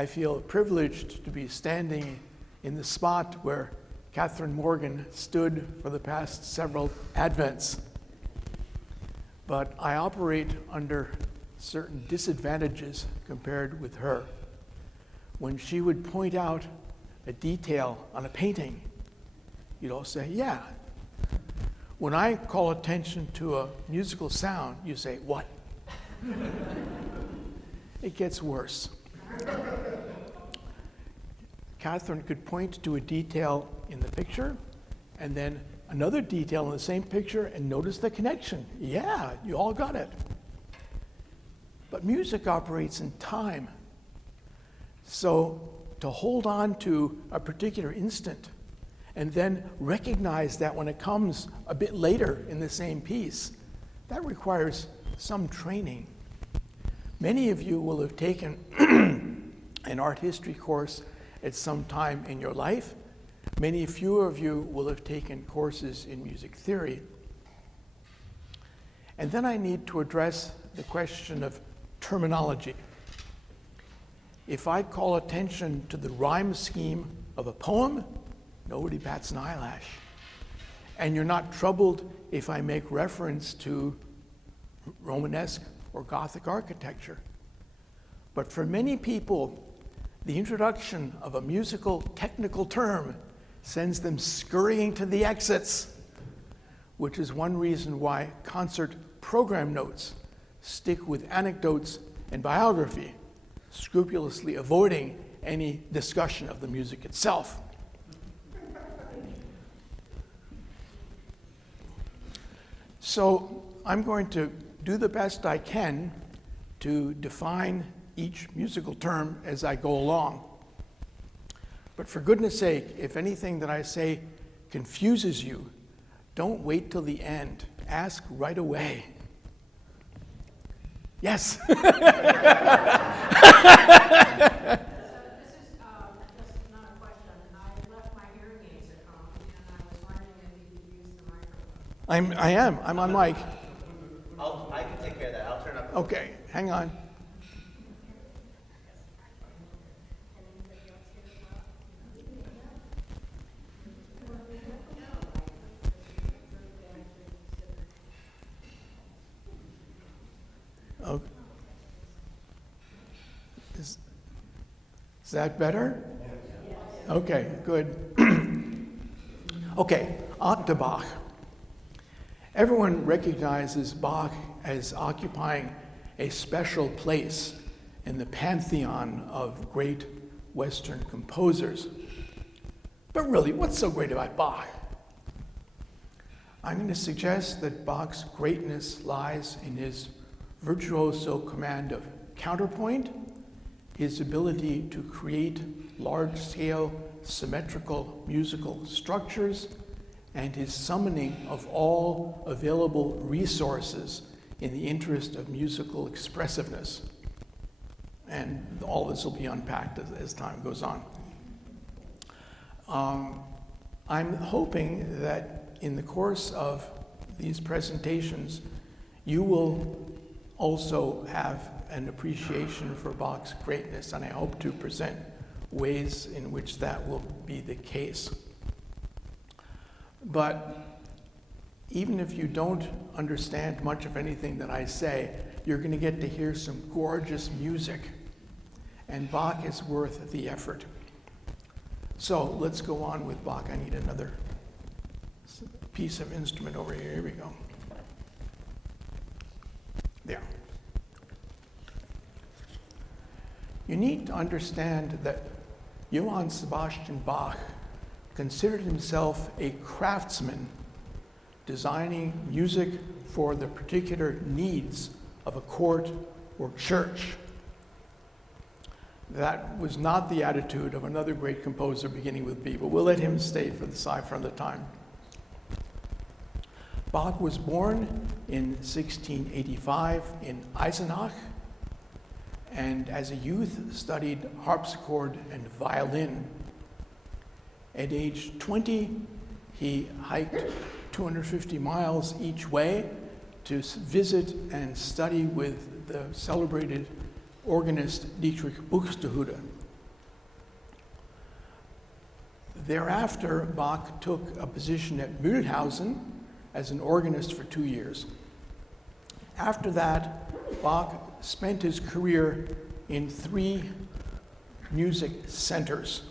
I feel privileged to be standing in the spot where Catherine Morgan stood for the past several Advents. But I operate under certain disadvantages compared with her. When she would point out a detail on a painting, you'd all say, yeah. When I call attention to a musical sound, you say, what? It gets worse. Catherine could point to a detail in the picture, and then another detail in the same picture, and notice the connection. Yeah, you all got it. But music operates in time. So to hold on to a particular instant and then recognize that when it comes a bit later in the same piece, that requires some training. Many of you will have taken an art history course at some time in your life. Many few of you will have taken courses in music theory. And then I need to address the question of terminology. If I call attention to the rhyme scheme of a poem, nobody bats an eyelash. And you're not troubled if I make reference to Romanesque or Gothic architecture. But for many people, the introduction of a musical technical term sends them scurrying to the exits, which is one reason why concert program notes stick with anecdotes and biography, scrupulously avoiding any discussion of the music itself. So I'm going to do the best I can to define each musical term as I go along. But for goodness sake, if anything that I say confuses you, don't wait till the end. Ask right away. Yes? This is not a question. I left my hearing aids at home, and I was wondering if you could use the microphone. I am. I'm on mic. I can take care of that. I'll turn up. Okay, hang on. Oh. Is that better? Okay, good. Okay, Bach. Everyone recognizes Bach as occupying a special place in the pantheon of great Western composers. But really, what's so great about Bach? I'm going to suggest that Bach's greatness lies in his virtuoso command of counterpoint, his ability to create large-scale symmetrical musical structures, and his summoning of all available resources in the interest of musical expressiveness. And all this will be unpacked as time goes on. I'm hoping that in the course of these presentations, you will also have an appreciation for Bach's greatness, and I hope to present ways in which that will be the case. But even if you don't understand much of anything that I say, you're going to get to hear some gorgeous music, and Bach is worth the effort. So let's go on with Bach. I need another piece of instrument over here. Here we go. There. You need to understand that Johann Sebastian Bach considered himself a craftsman designing music for the particular needs of a court or church. That was not the attitude of another great composer beginning with B, but we'll let him stay for the time. Bach was born in 1685 in Eisenach, and as a youth studied harpsichord and violin. At age 20, he hiked 250 miles each way to visit and study with the celebrated organist Dietrich Buxtehude Thereafter, Bach took a position at Mühlhausen as an organist for 2 years. After that, Bach spent his career in 3 music centers.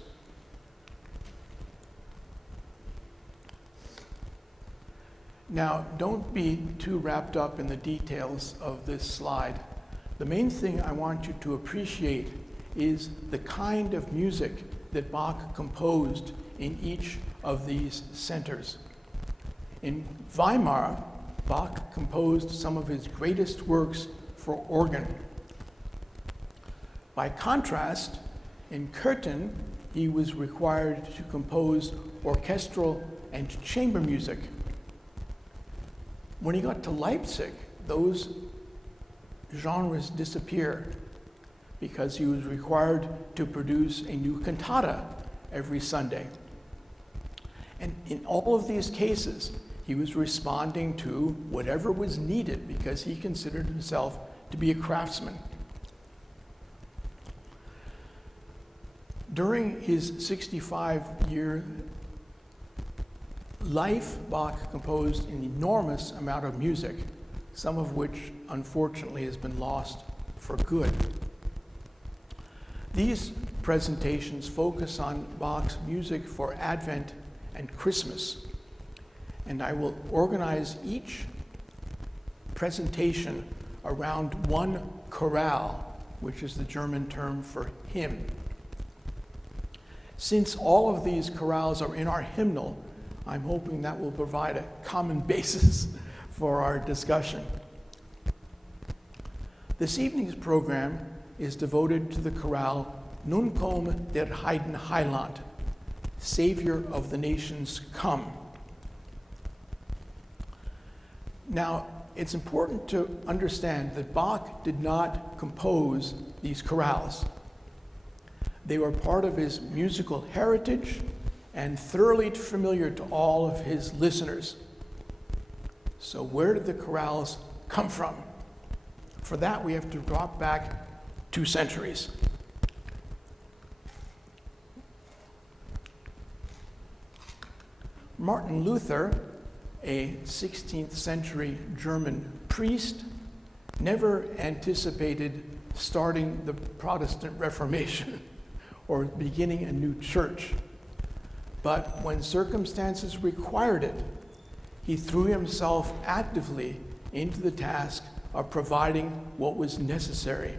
Now, don't be too wrapped up in the details of this slide. The main thing I want you to appreciate is the kind of music that Bach composed in each of these centers. In Weimar, Bach composed some of his greatest works for organ. By contrast, in Kärnten, he was required to compose orchestral and chamber music. When he got to Leipzig, those genres disappeared because he was required to produce a new cantata every Sunday. And in all of these cases, he was responding to whatever was needed because he considered himself to be a craftsman. During his 65-year life, Bach composed an enormous amount of music, some of which unfortunately has been lost for good. These presentations focus on Bach's music for Advent and Christmas, and I will organize each presentation around one chorale, which is the German term for hymn. Since all of these chorales are in our hymnal, I'm hoping that will provide a common basis for our discussion. This evening's program is devoted to the chorale Nun komm der Heiden Heiland, Savior of the Nations Come. Now, it's important to understand that Bach did not compose these chorales. They were part of his musical heritage and thoroughly familiar to all of his listeners. So where did the chorales come from? For that, we have to drop back 2 centuries. Martin Luther, a 16th century German priest, never anticipated starting the Protestant Reformation or beginning a new church. But when circumstances required it, he threw himself actively into the task of providing what was necessary: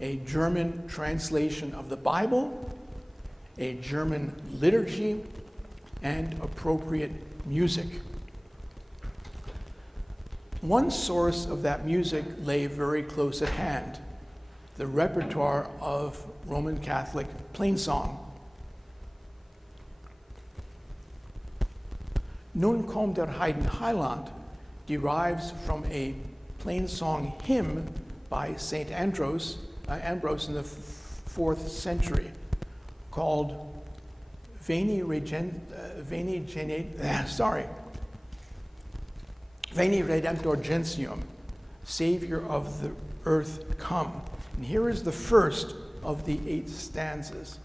a German translation of the Bible, a German liturgy, and appropriate music. One source of that music lay very close at hand: the repertoire of Roman Catholic plainsong. Nun komm der Heiden Heiland derives from a plainsong hymn by St. Ambrose in the 4th century called Veni Redemptor Gentium, Savior of the Earth Come. And here is the first of the 8 stanzas.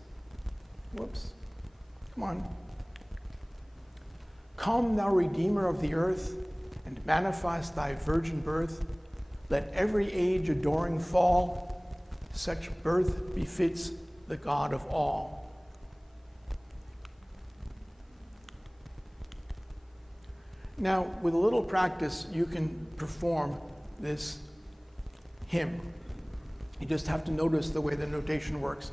Whoops, come on. Come, thou Redeemer of the earth, and manifest thy virgin birth. Let every age adoring fall. Such birth befits the God of all. Now, with a little practice, you can perform this hymn. You just have to notice the way the notation works.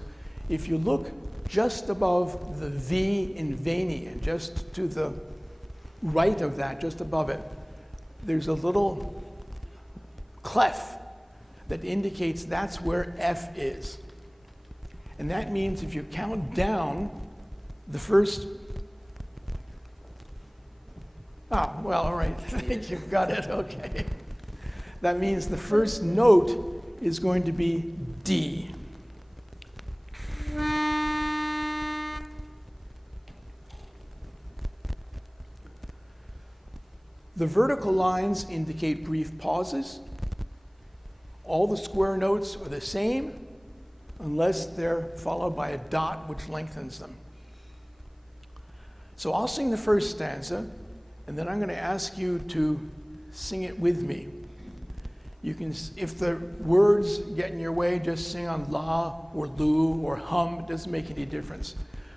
If you look just above the V in Veni, and just to the right of that, just above it, there's a little clef that indicates that's where F is. And that means if you count down the first, all right, thank you, got it, okay. That means the first note is going to be D. The vertical lines indicate brief pauses. All the square notes are the same unless they're followed by a dot which lengthens them. So I'll sing the first stanza, and then I'm going to ask you to sing it with me. You can, if the words get in your way, just sing on la or lu or hum. It doesn't make any difference.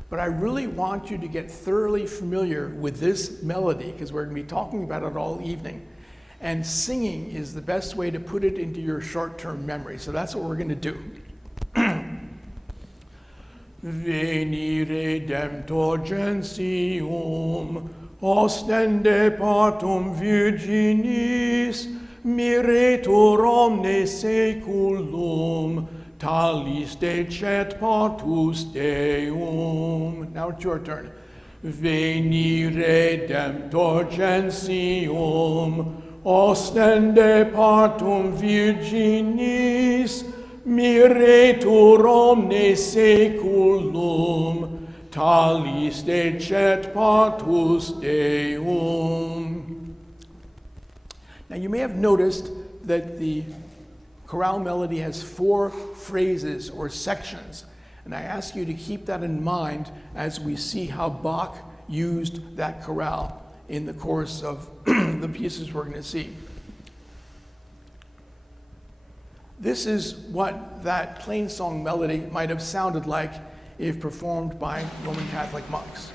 But I really want you to get thoroughly familiar with this melody, because we're going to be talking about it all evening. And singing is the best way to put it into your short-term memory. So that's what we're going to do. Veni redemptor gentium, ostende patum virginis, miretur omne saeculum, talis decet patus Deum. Now it's your turn. Veni redemptor gentium, ostende patum virginis, miretur omne saeculum, talis decet patus Deum. Now you may have noticed that the chorale melody has 4 phrases or sections, and I ask you to keep that in mind as we see how Bach used that chorale in the course of the pieces we're going to see. This is what that plain song melody might have sounded like if performed by Roman Catholic monks.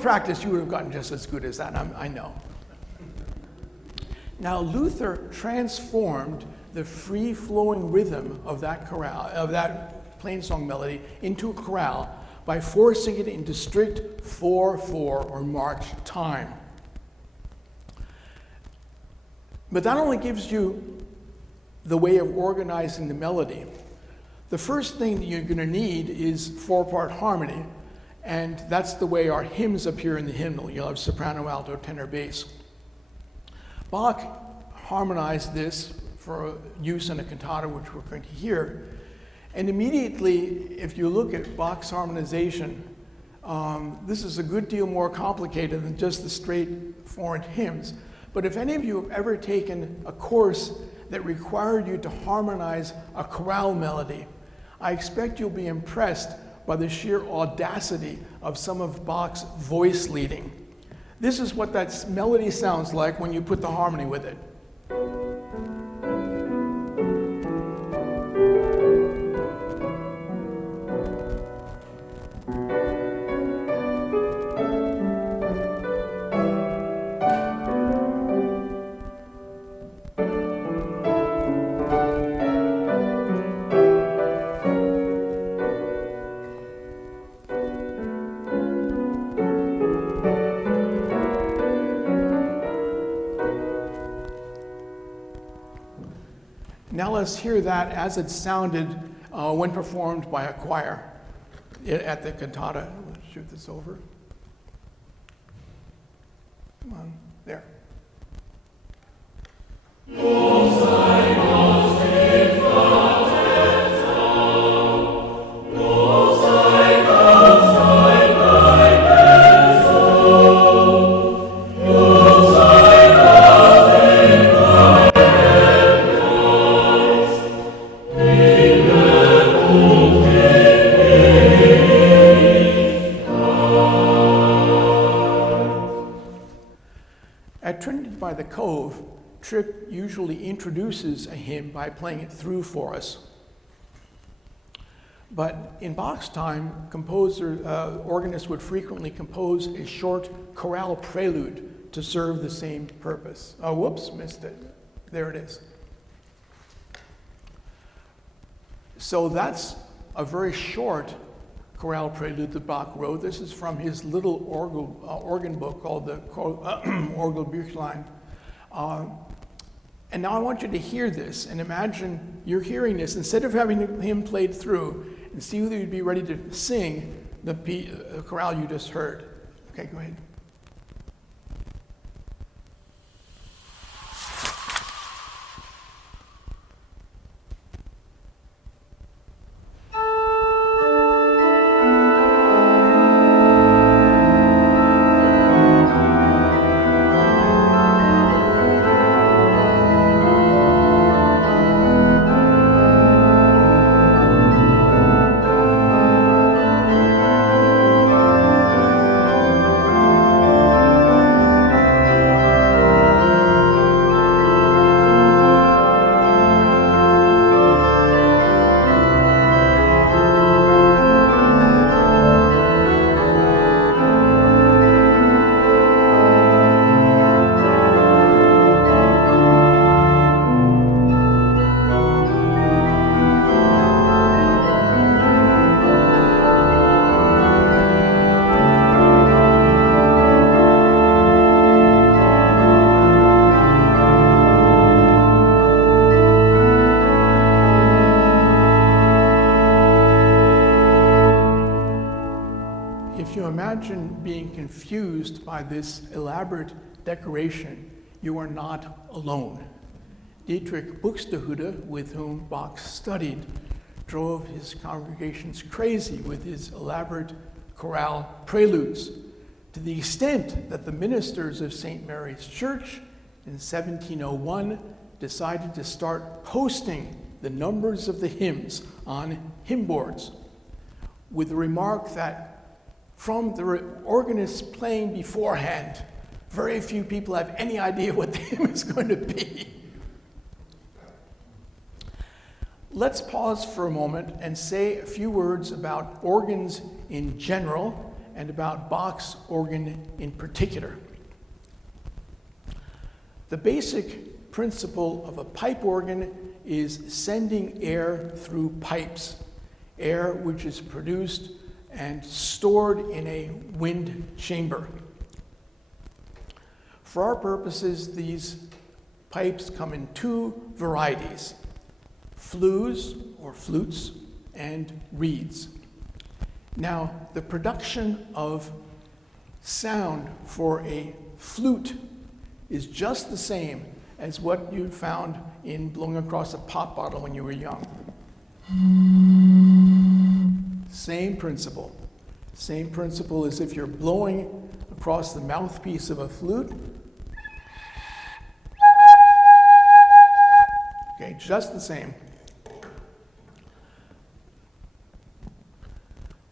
Practice, you would have gotten just as good as that, I know. Now, Luther transformed the free-flowing rhythm of that chorale, of that plain song melody, into a chorale by forcing it into strict 4/4 or march time. But that only gives you the way of organizing the melody. The first thing that you're going to need is 4-part harmony. And that's the way our hymns appear in the hymnal. You'll have soprano, alto, tenor, bass. Bach harmonized this for use in a cantata, which we're going to hear. And immediately, if you look at Bach's harmonization, this is a good deal more complicated than just the straightforward hymns. But if any of you have ever taken a course that required you to harmonize a chorale melody, I expect you'll be impressed by the sheer audacity of some of Bach's voice leading. This is what that melody sounds like when you put the harmony with it. Now let's hear that as it sounded when performed by a choir at the cantata. Let's shoot this over. Come on, there. At Trinity-by-the-Cove, Tripp usually introduces a hymn by playing it through for us. But in Bach's time, organists would frequently compose a short chorale prelude to serve the same purpose. Oh, whoops, missed it. There it is. So that's a very short chorale prelude that Bach wrote. This is from his little organ book called the Orgelbüchlein. And now I want you to hear this and imagine you're hearing this instead of having him played through, and see whether you'd be ready to sing the chorale you just heard. Okay, go ahead. imagine being confused by this elaborate decoration, you are not alone. Dietrich Buxtehude, with whom Bach studied, drove his congregations crazy with his elaborate chorale preludes, to the extent that the ministers of St. Mary's Church in 1701 decided to start posting the numbers of the hymns on hymn boards, with the remark that from the organists playing beforehand, very few people have any idea what the hymn is going to be. Let's pause for a moment and say a few words about organs in general and about Bach's organ in particular. The basic principle of a pipe organ is sending air through pipes, air which is produced and stored in a wind chamber. For our purposes, these pipes come in two varieties: flues or flutes and reeds. Now, the production of sound for a flute is just the same as what you found in blowing across a pop bottle when you were young. Same principle. Same principle as if you're blowing across the mouthpiece of a flute. Okay, just the same.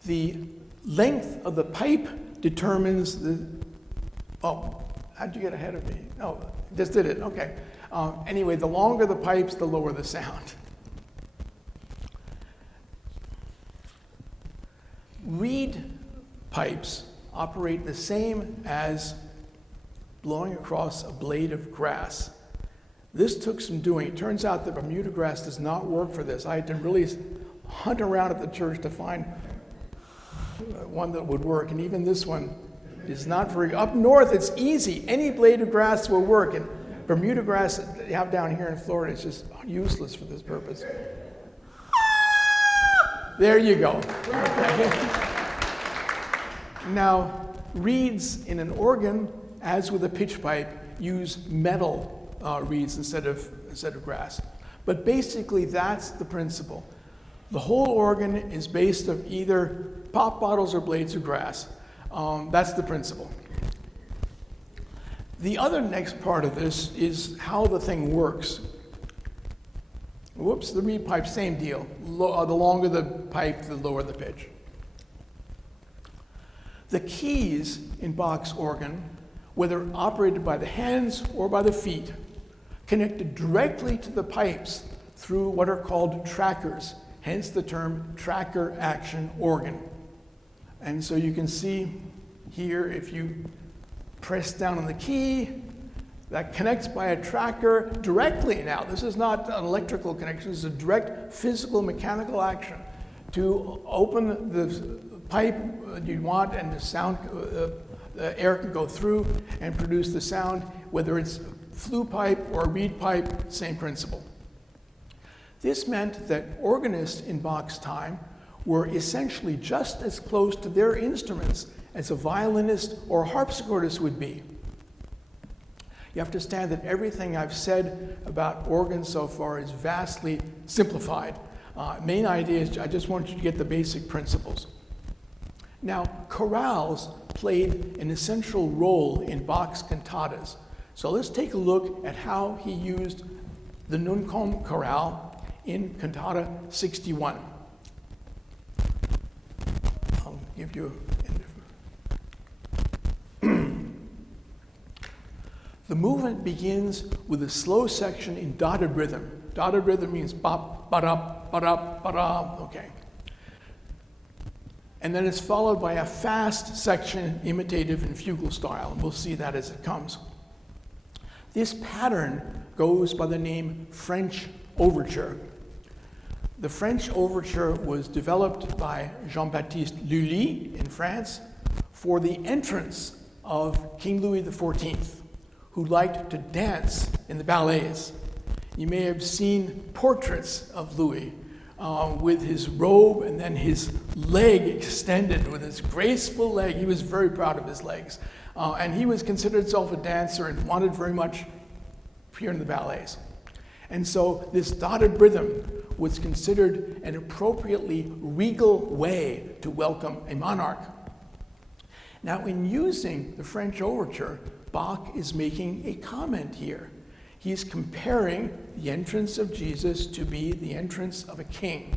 The length of the pipe determines the, oh, how'd you get ahead of me? Oh, just did it, okay. Anyway, the longer the pipes, the lower the sound. Reed pipes operate the same as blowing across a blade of grass. This took some doing. It turns out that Bermuda grass does not work for this. I had to really hunt around at the church to find one that would work, and even this one is not very. Up north, it's easy. Any blade of grass will work, and Bermuda grass that you have down here in Florida is just useless for this purpose. There you go. Okay. Now, reeds in an organ, as with a pitch pipe, use metal reeds instead of grass. But basically, that's the principle. The whole organ is based of either pop bottles or blades of grass. That's the principle. The other next part of this is how the thing works. Whoops, the reed pipe, same deal. The longer the pipe, the lower the pitch. The keys in Bach's organ, whether operated by the hands or by the feet, connected directly to the pipes through what are called trackers, hence the term tracker action organ. And so you can see here, if you press down on the key, that connects by a tracker directly. Now, this is not an electrical connection, this is a direct physical mechanical action to open the pipe you want, and the sound, the air can go through and produce the sound, whether it's flue pipe or reed pipe, same principle. This meant that organists in Bach's time were essentially just as close to their instruments as a violinist or a harpsichordist would be. You have to understand that everything I've said about organs so far is vastly simplified. Main idea is I just want you to get the basic principles. Now, chorales played an essential role in Bach's cantatas. So let's take a look at how he used the Nun komm chorale in Cantata 61. I'll give you The movement begins with a slow section in dotted rhythm. Dotted rhythm means bop, ba-da, ba-da, ba-da, okay. And then it's followed by a fast section, imitative and fugal style, and we'll see that as it comes. This pattern goes by the name French overture. The French overture was developed by Jean-Baptiste Lully in France for the entrance of King Louis XIV, who liked to dance in the ballets. You may have seen portraits of Louis with his robe and then his leg extended with his graceful leg. He was very proud of his legs. And he was considered himself a dancer and wanted very much to appear in the ballets. And so this dotted rhythm was considered an appropriately regal way to welcome a monarch. Now, in using the French overture, Bach is making a comment here. He's comparing the entrance of Jesus to be the entrance of a king.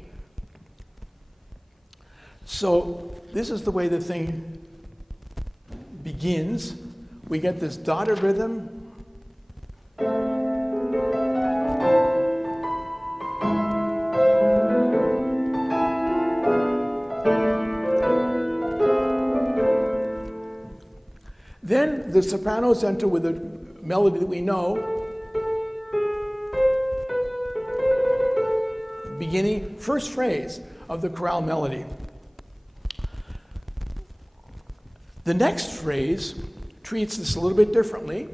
So this is the way the thing begins. We get this dotted rhythm. Then the sopranos enter with a melody that we know. Beginning, first phrase of the chorale melody. The next phrase treats this a little bit differently.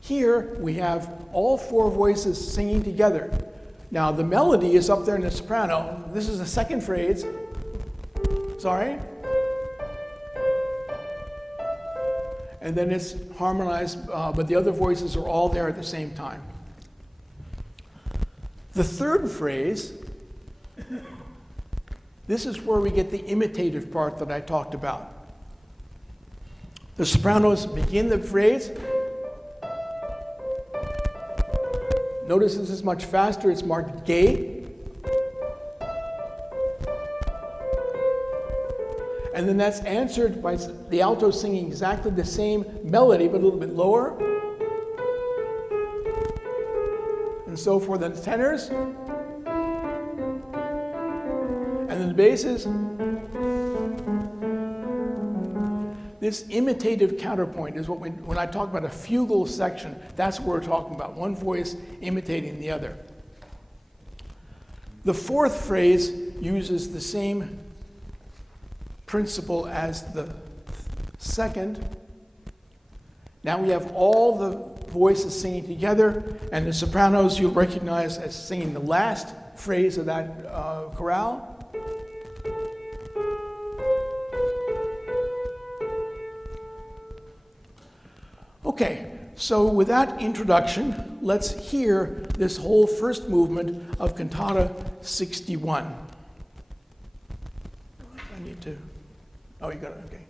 Here we have all four voices singing together. Now the melody is up there in the soprano. This is the second phrase. Sorry? And then it's harmonized, but the other voices are all there at the same time. The third phrase, this is where we get the imitative part that I talked about. The sopranos begin the phrase. Notice this is much faster, it's marked gay. And then that's answered by the alto singing exactly the same melody, but a little bit lower. And so for the tenors. And then the basses. This imitative counterpoint is what when I talk about a fugal section, that's what we're talking about. One voice imitating the other. The fourth phrase uses the same principle as the second. Now we have all the voices singing together, and the sopranos you'll recognize as singing the last phrase of that chorale. Okay, so with that introduction, let's hear this whole first movement of Cantata 61. I need to... Oh, you got it, okay.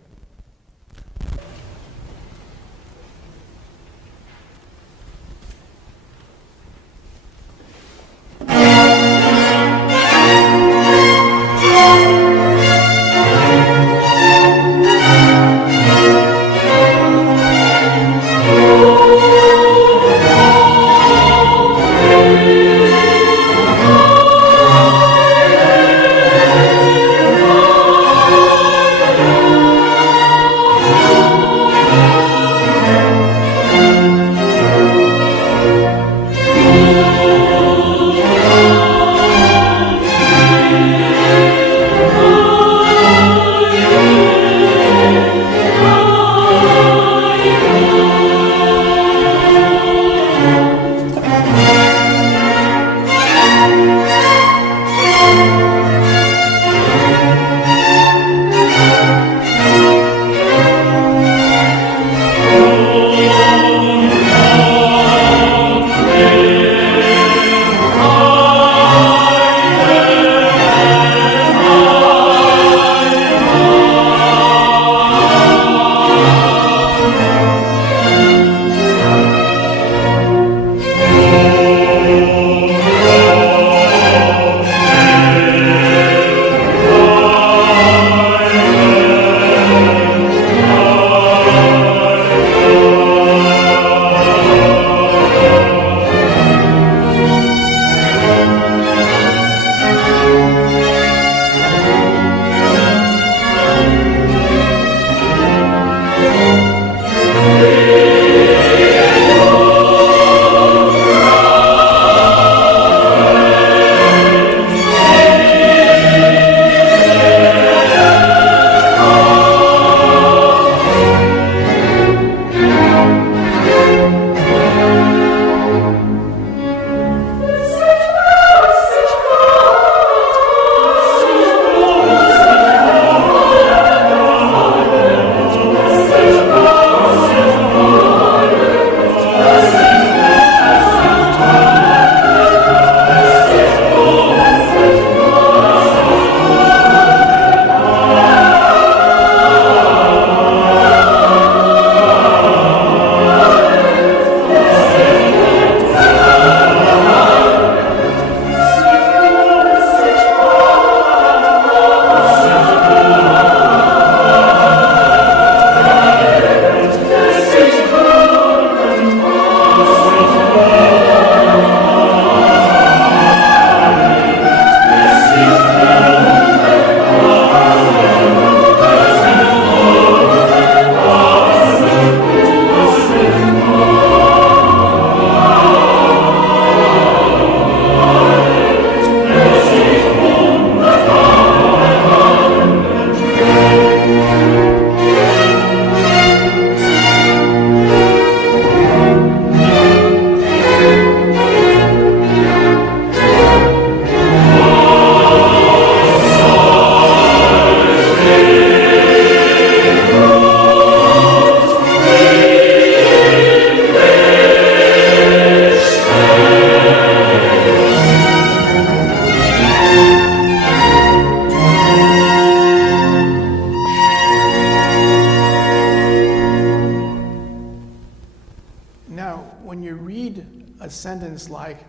a sentence like,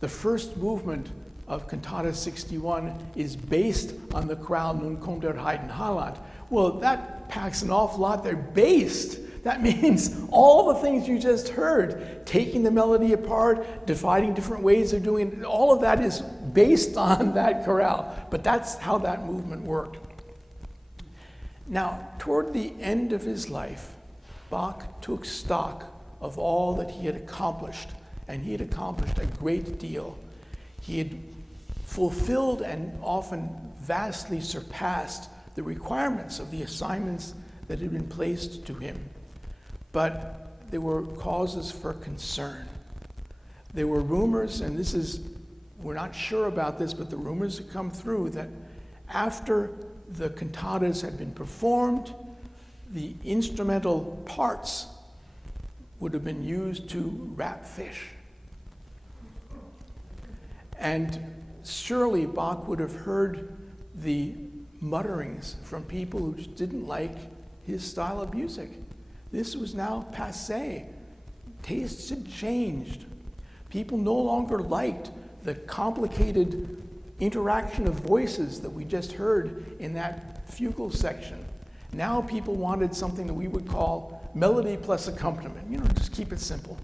the first movement of Cantata 61 is based on the chorale Nun kommt der Heiden Heiland. Well, that packs an awful lot. They're based. That means all the things you just heard, taking the melody apart, dividing different ways of doing it, all of that is based on that chorale. But that's how that movement worked. Now, toward the end of his life, Bach took stock of all that he had accomplished, and he had accomplished a great deal. He had fulfilled and often vastly surpassed the requirements of the assignments that had been placed to him. But there were causes for concern. There were rumors, and we're not sure about this, but the rumors had come through that after the cantatas had been performed, the instrumental parts would have been used to wrap fish. And surely Bach would have heard the mutterings from people who just didn't like his style of music. This was now passé. Tastes had changed. People no longer liked the complicated interaction of voices that we just heard in that fugal section. Now people wanted something that we would call melody plus accompaniment. Just keep it simple.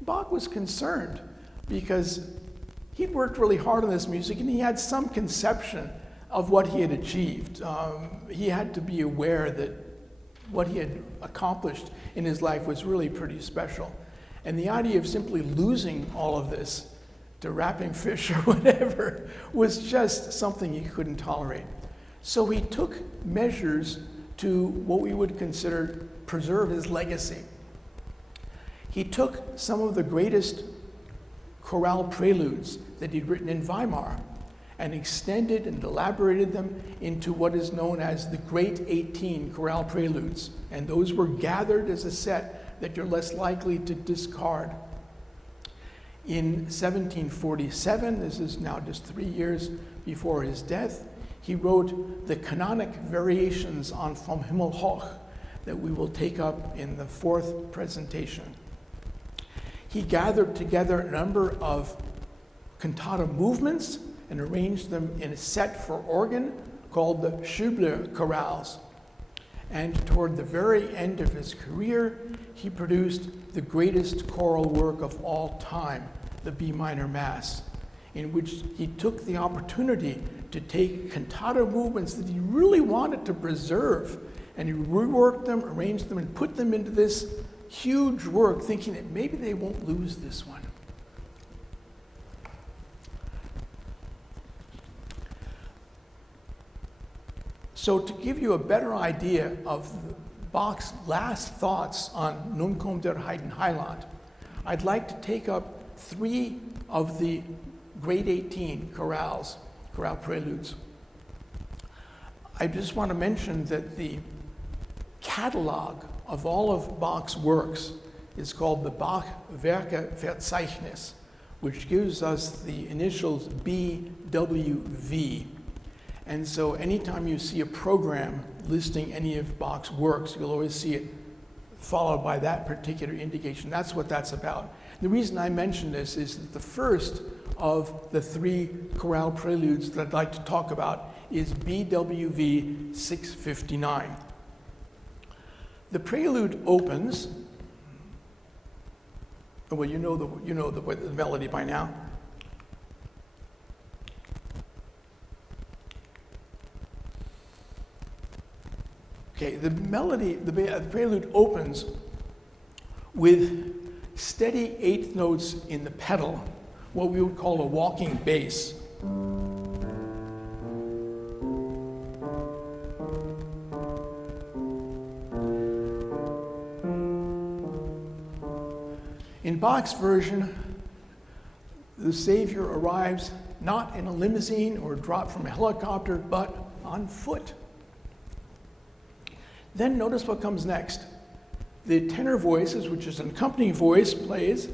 Bach was concerned because he'd worked really hard on this music and he had some conception of what he had achieved. He had to be aware that what he had accomplished in his life was really pretty special. And the idea of simply losing all of this to wrapping fish or whatever was just something he couldn't tolerate. So he took measures to what we would consider preserve his legacy. He took some of the greatest chorale preludes that he'd written in Weimar and extended and elaborated them into what is known as the Great 18 chorale preludes. And those were gathered as a set that you're less likely to discard. In 1747, this is now just 3 years before his death, he wrote the canonic variations on Vom Himmel hoch that we will take up in the fourth presentation. He gathered together a number of cantata movements and arranged them in a set for organ called the Schübler chorales. And toward the very end of his career, he produced the greatest choral work of all time, the B minor Mass, in which he took the opportunity to take cantata movements that he really wanted to preserve, and he reworked them, arranged them, and put them into this huge work, thinking that maybe they won't lose this one. So to give you a better idea of Bach's last thoughts on Nun kommt der Heiden Heiland, I'd like to take up 3 of the Great 18 chorale preludes. I just want to mention that the catalog of all of Bach's works is called the Bach Werke Verzeichnis, which gives us the initials BWV. And so anytime you see a program listing any of Bach's works, you'll always see it followed by that particular indication. That's what that's about. The reason I mention this is that the first of the 3 chorale preludes that I'd like to talk about is BWV 659. The prelude opens Well, you know the melody by now. Okay, the melody, the prelude opens with steady eighth notes in the pedal, what we would call a walking bass. In Bach's version, the Savior arrives not in a limousine or dropped from a helicopter, but on foot. Then notice what comes next. The tenor voices, which is an accompanying voice, plays.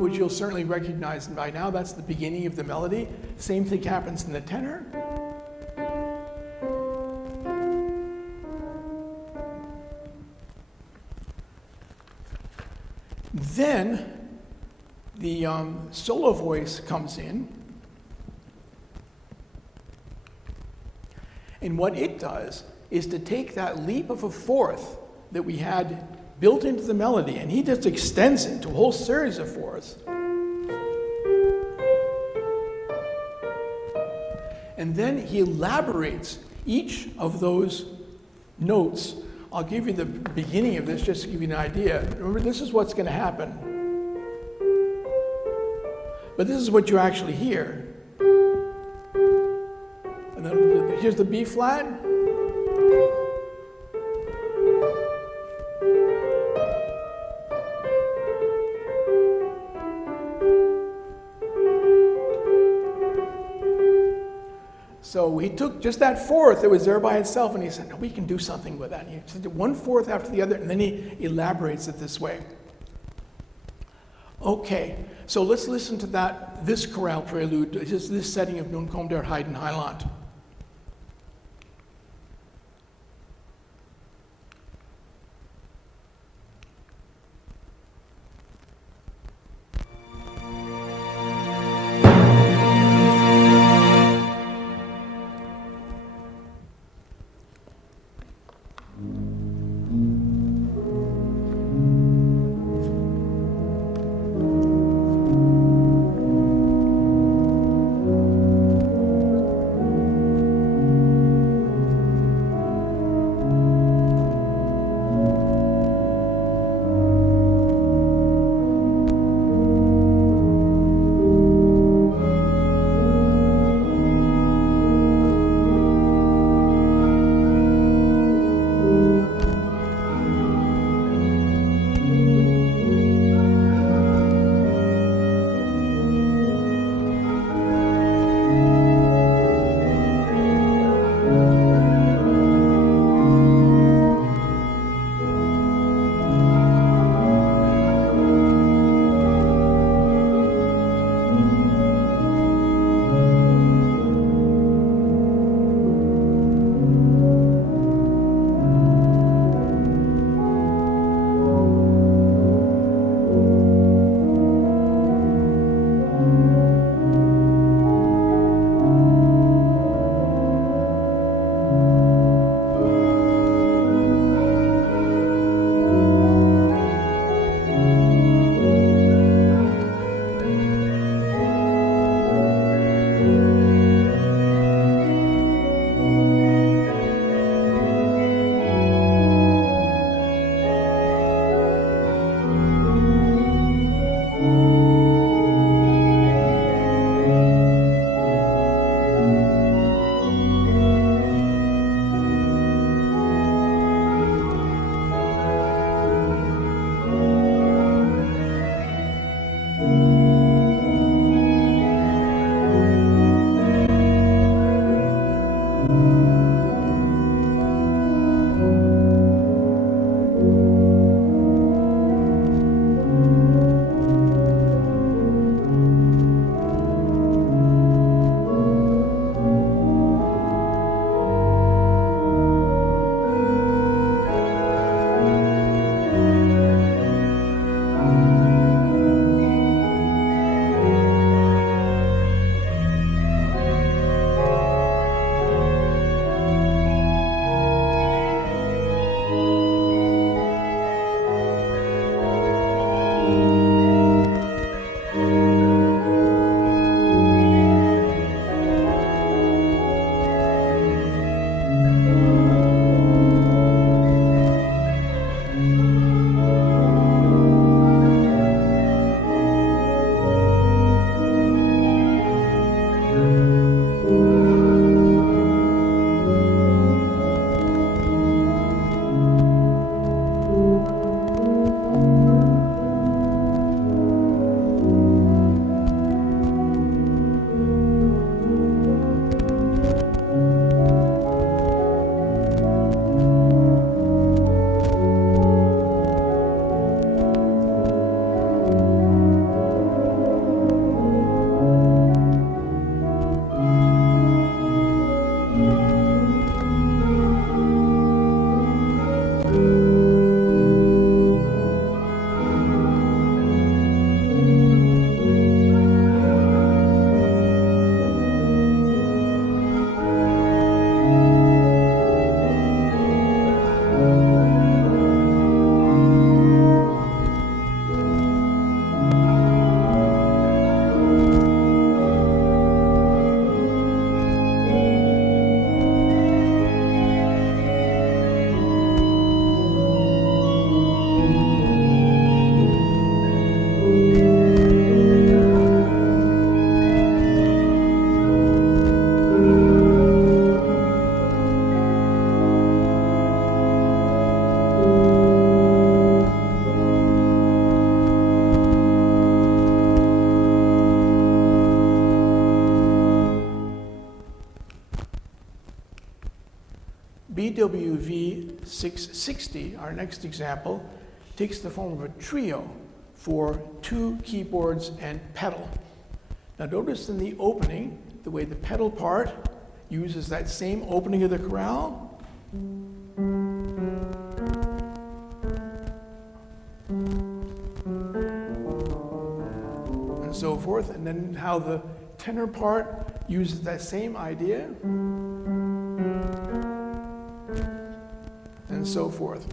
Which you'll certainly recognize by now. That's the beginning of the melody. Same thing happens in the tenor. Then the solo voice comes in, and what it does is to take that leap of a fourth that we had built into the melody, and he just extends it to a whole series of fourths. And then he elaborates each of those notes. I'll give you the beginning of this just to give you an idea. Remember, this is what's going to happen. But this is what you actually hear. And then here's the B flat. So he took just that fourth that was there by itself, and he said, no, we can do something with that. And he did one fourth after the other, and then he elaborates it this way. Okay, so let's listen to this chorale prelude, just this setting of Nun kommt der Heiden Heiland. BWV 660, our next example, takes the form of a trio for 2 keyboards and pedal. Now notice in the opening, the way the pedal part uses that same opening of the chorale. And so forth, and then how the tenor part uses that same idea. And so forth.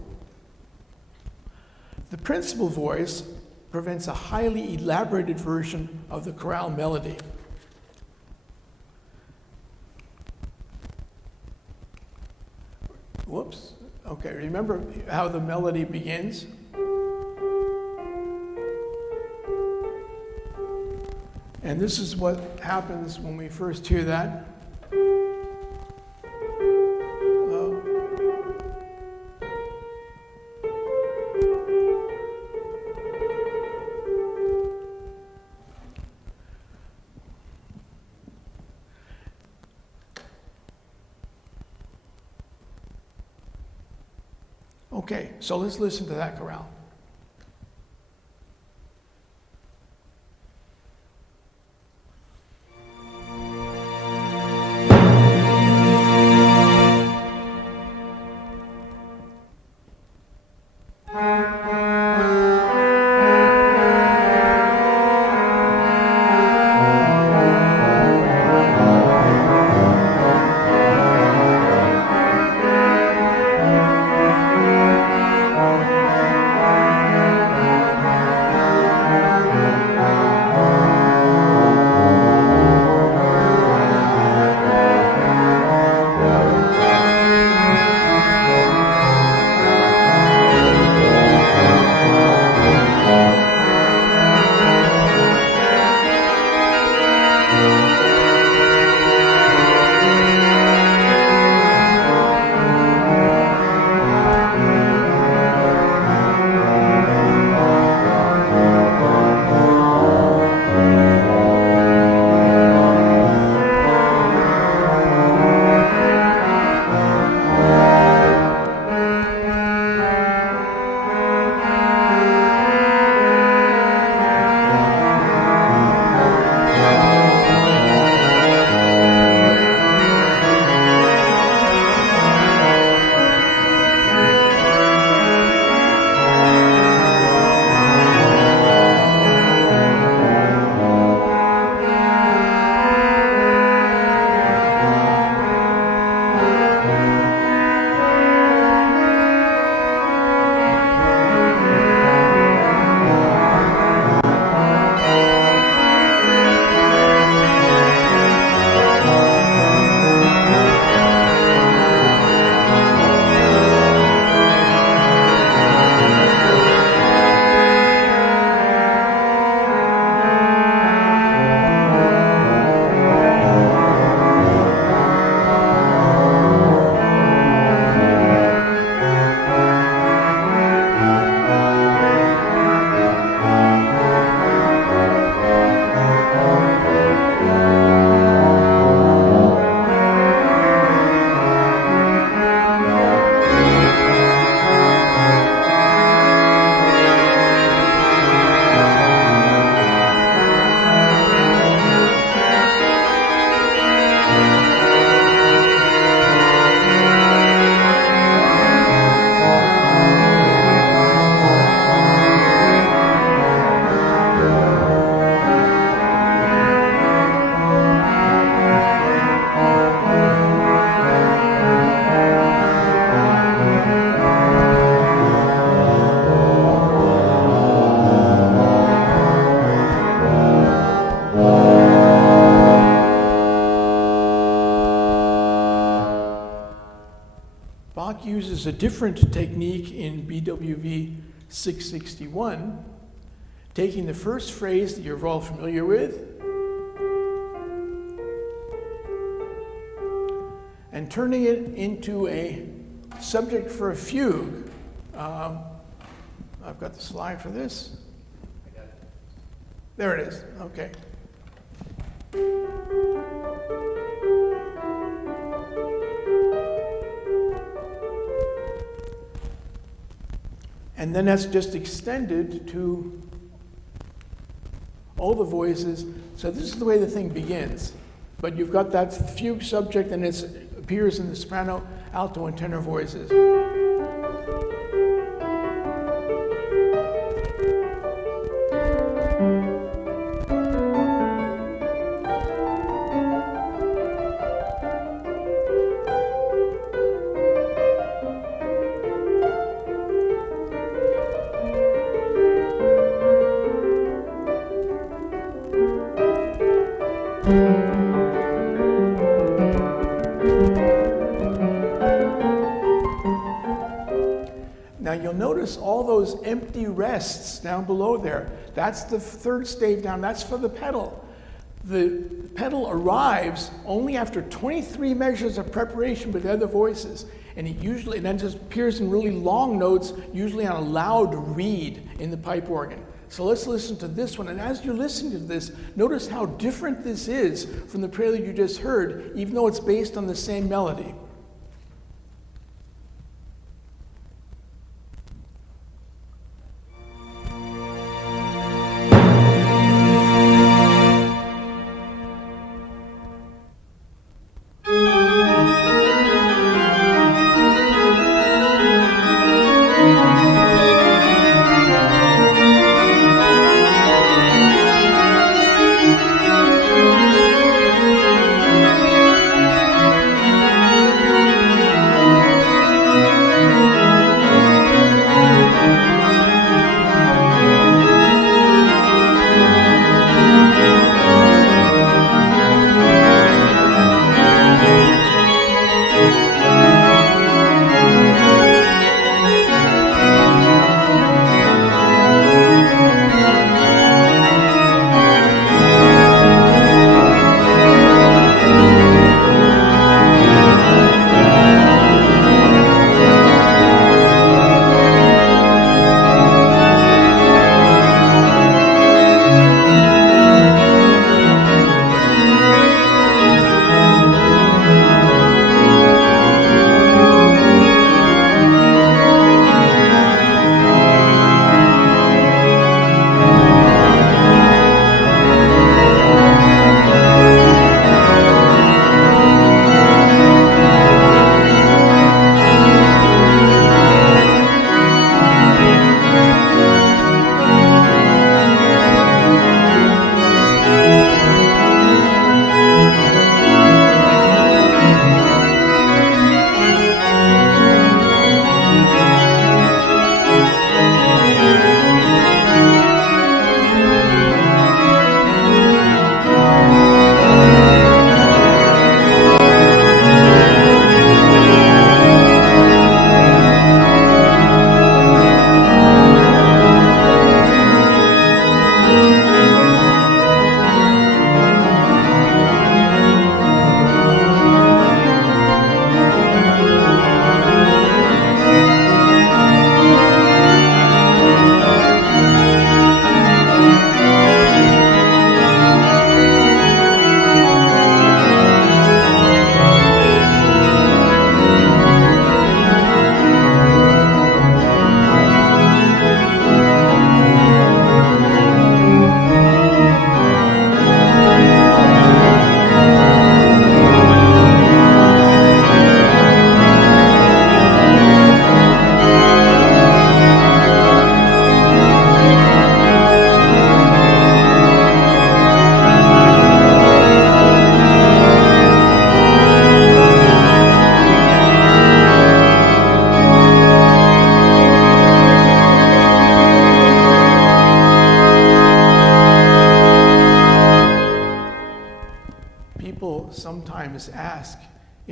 The principal voice prevents a highly elaborated version of the chorale melody. Whoops. Okay, remember how the melody begins? And this is what happens when we first hear that. Okay, so let's listen to that chorale. uses a different technique in BWV 661, taking the first phrase that you're all familiar with and turning it into a subject for a fugue. I've got the slide for this. There it is. Okay. And then that's just extended to all the voices. So this is the way the thing begins. But you've got that fugue subject, and it appears in the soprano, alto, and tenor voices. Now you'll notice all those empty rests down below there. That's the third stave down, that's for the pedal. The pedal arrives only after 23 measures of preparation with other voices, and it then just appears in really long notes, usually on a loud reed in the pipe organ. So let's listen to this one, and as you're listening to this, notice how different this is from the prelude you just heard, even though it's based on the same melody.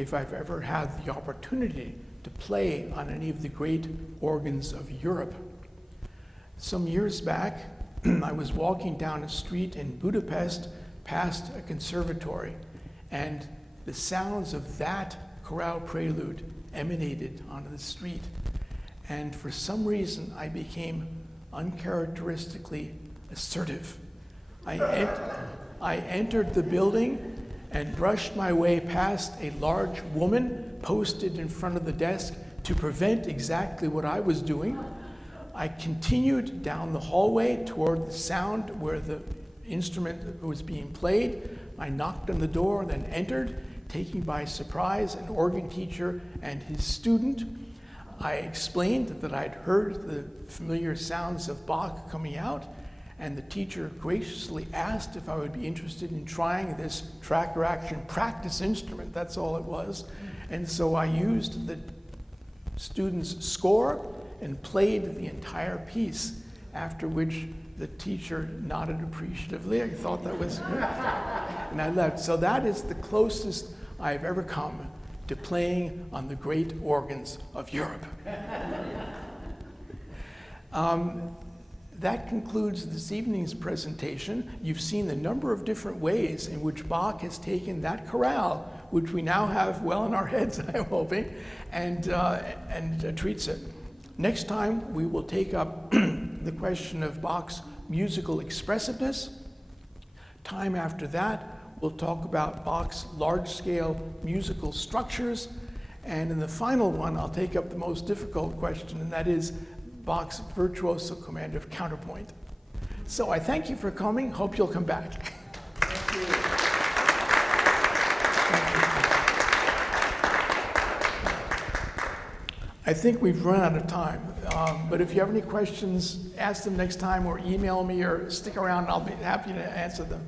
if I've ever had the opportunity to play on any of the great organs of Europe. Some years back, I was walking down a street in Budapest past a conservatory, and the sounds of that chorale prelude emanated onto the street. And for some reason, I became uncharacteristically assertive. I entered the building and brushed my way past a large woman posted in front of the desk to prevent exactly what I was doing. I continued down the hallway toward the sound where the instrument was being played. I knocked on the door, then entered, taking by surprise an organ teacher and his student. I explained that I'd heard the familiar sounds of Bach coming out, and the teacher graciously asked if I would be interested in trying this tracker action practice instrument. That's all it was. And so I used the student's score and played the entire piece, after which the teacher nodded appreciatively. I thought that was good. And I left. So that is the closest I've ever come to playing on the great organs of Europe. That concludes this evening's presentation. You've seen the number of different ways in which Bach has taken that chorale, which we now have well in our heads, I'm hoping, and treats it. Next time, we will take up the question of Bach's musical expressiveness. Time after that, we'll talk about Bach's large-scale musical structures. And in the final one, I'll take up the most difficult question, and that is Bach's virtuoso command of counterpoint. So I thank you for coming. Hope you'll come back. Thank you. I think we've run out of time, but if you have any questions, ask them next time or email me or stick around and I'll be happy to answer them.